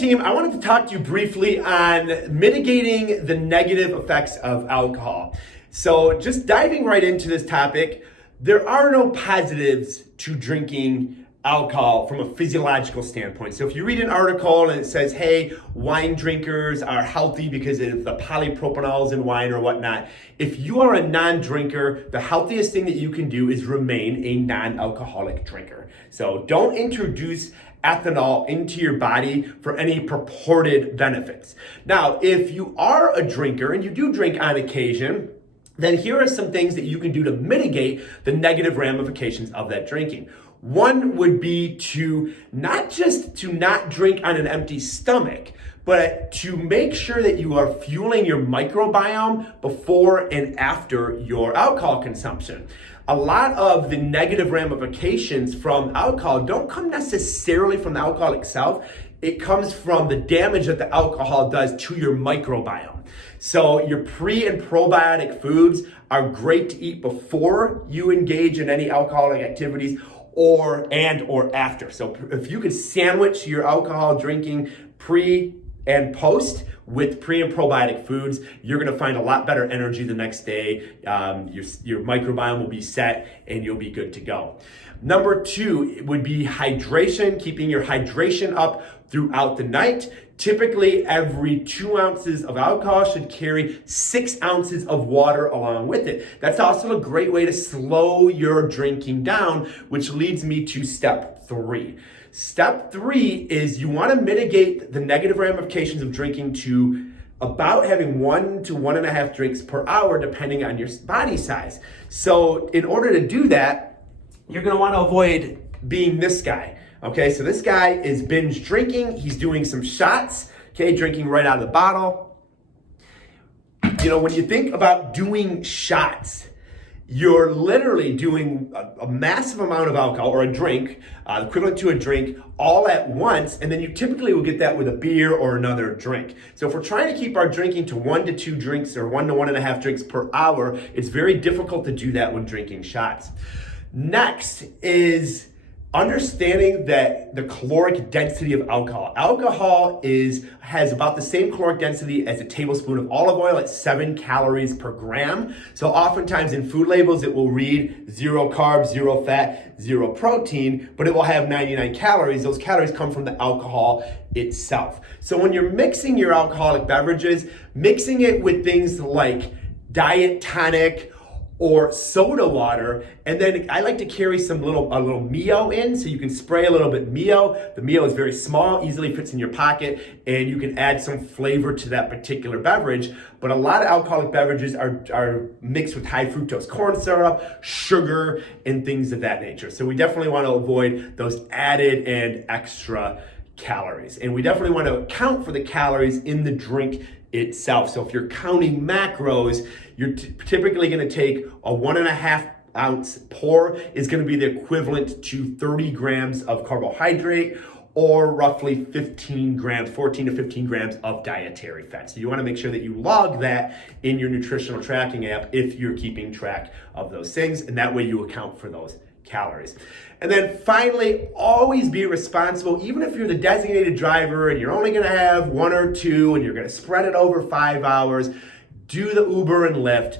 team, I wanted to talk to you briefly on mitigating the negative effects of alcohol. So just diving right into this topic, there are no positives to drinking alcohol from a physiological standpoint. So if you read an article and it says, hey, wine drinkers are healthy because of the polypropanols in wine or whatnot, if you are a non-drinker, the healthiest thing that you can do is remain a non-alcoholic drinker. So don't introduce ethanol into your body for any purported benefits. Now, if you are a drinker and you do drink on occasion, then here are some things that you can do to mitigate the negative ramifications of that drinking. One would be to not drink on an empty stomach, but to make sure that you are fueling your microbiome before and after your alcohol consumption. A lot of the negative ramifications from alcohol don't come necessarily from the alcohol itself. It comes from the damage that the alcohol does to your microbiome. So your pre and probiotic foods are great to eat before you engage in any alcoholic activities or after. So if you could sandwich your alcohol drinking pre and post with pre and probiotic foods, you're gonna find a lot better energy the next day. Your microbiome will be set and you'll be good to go. Number two would be hydration, keeping your hydration up throughout the night. Typically, every 2 ounces of alcohol should carry 6 ounces of water along with it. That's also a great way to slow your drinking down, which leads me to step 3. Step 3 is you want to mitigate the negative ramifications of drinking to about having 1 to 1.5 drinks per hour, depending on your body size. So in order to do that, you're going to want to avoid being this guy. Okay, so this guy is binge drinking. He's doing some shots, okay, drinking right out of the bottle. You know, when you think about doing shots, you're literally doing a massive amount of alcohol or a drink, equivalent to a drink, all at once, and then you typically will get that with a beer or another drink. So if we're trying to keep our drinking to 1 to 2 drinks or 1 to 1.5 drinks per hour, it's very difficult to do that when drinking shots. Next is understanding that the caloric density of alcohol. Alcohol has about the same caloric density as a tablespoon of olive oil at 7 calories per gram. So oftentimes in food labels, it will read 0 carbs, 0 fat, 0 protein, but it will have 99 calories. Those calories come from the alcohol itself. So when you're mixing your alcoholic beverages, mixing it with things like diet tonic or soda water, and then I like to carry a little Mio in, so you can spray a little bit Mio. The Mio is very small, easily fits in your pocket, and you can add some flavor to that particular beverage. But a lot of alcoholic beverages are mixed with high fructose corn syrup, sugar, and things of that nature. So we definitely want to avoid those added and extra calories. And we definitely want to account for the calories in the drink itself. So if you're counting macros, you're typically going to take a 1.5 ounce pour is going to be the equivalent to 30 grams of carbohydrate or roughly 14 to 15 grams of dietary fat. So you want to make sure that you log that in your nutritional tracking app if you're keeping track of those things, and that way you account for those calories. And then finally, always be responsible. Even if you're the designated driver and you're only going to have 1 or 2 and you're going to spread it over 5 hours, do the Uber and Lyft.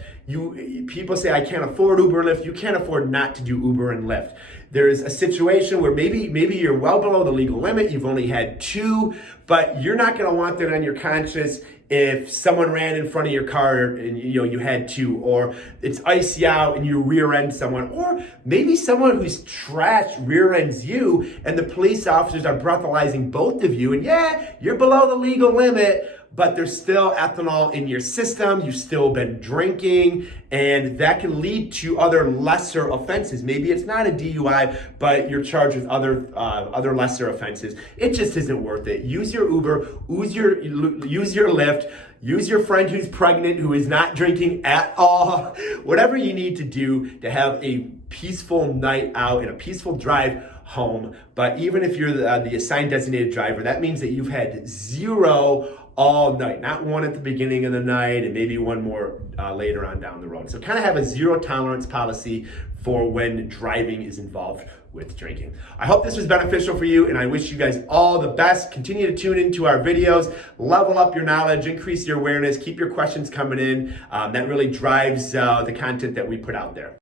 People say, I can't afford Uber and Lyft. You can't afford not to do Uber and Lyft. There's a situation where maybe you're well below the legal limit. You've only had 2, but you're not going to want that on your conscience if someone ran in front of your car and you had 2, or it's icy out and you rear end someone, or maybe someone who's trash rear ends you and the police officers are breathalyzing both of you, and yeah, you're below the legal limit, but there's still ethanol in your system, you've still been drinking, and that can lead to other lesser offenses. Maybe it's not a DUI, but you're charged with other lesser offenses. It just isn't worth it. Use your Uber, use your Lyft, use your friend who's pregnant, who is not drinking at all. Whatever you need to do to have a peaceful night out and a peaceful drive home. But even if you're the assigned designated driver, that means that you've had 0 all night, not 1 at the beginning of the night and maybe 1 more later on down the road. So kind of have a 0 tolerance policy for when driving is involved with drinking. I hope this was beneficial for you, and I wish you guys all the best. Continue to tune into our videos, level up your knowledge, increase your awareness, keep your questions coming in. That really drives the content that we put out there.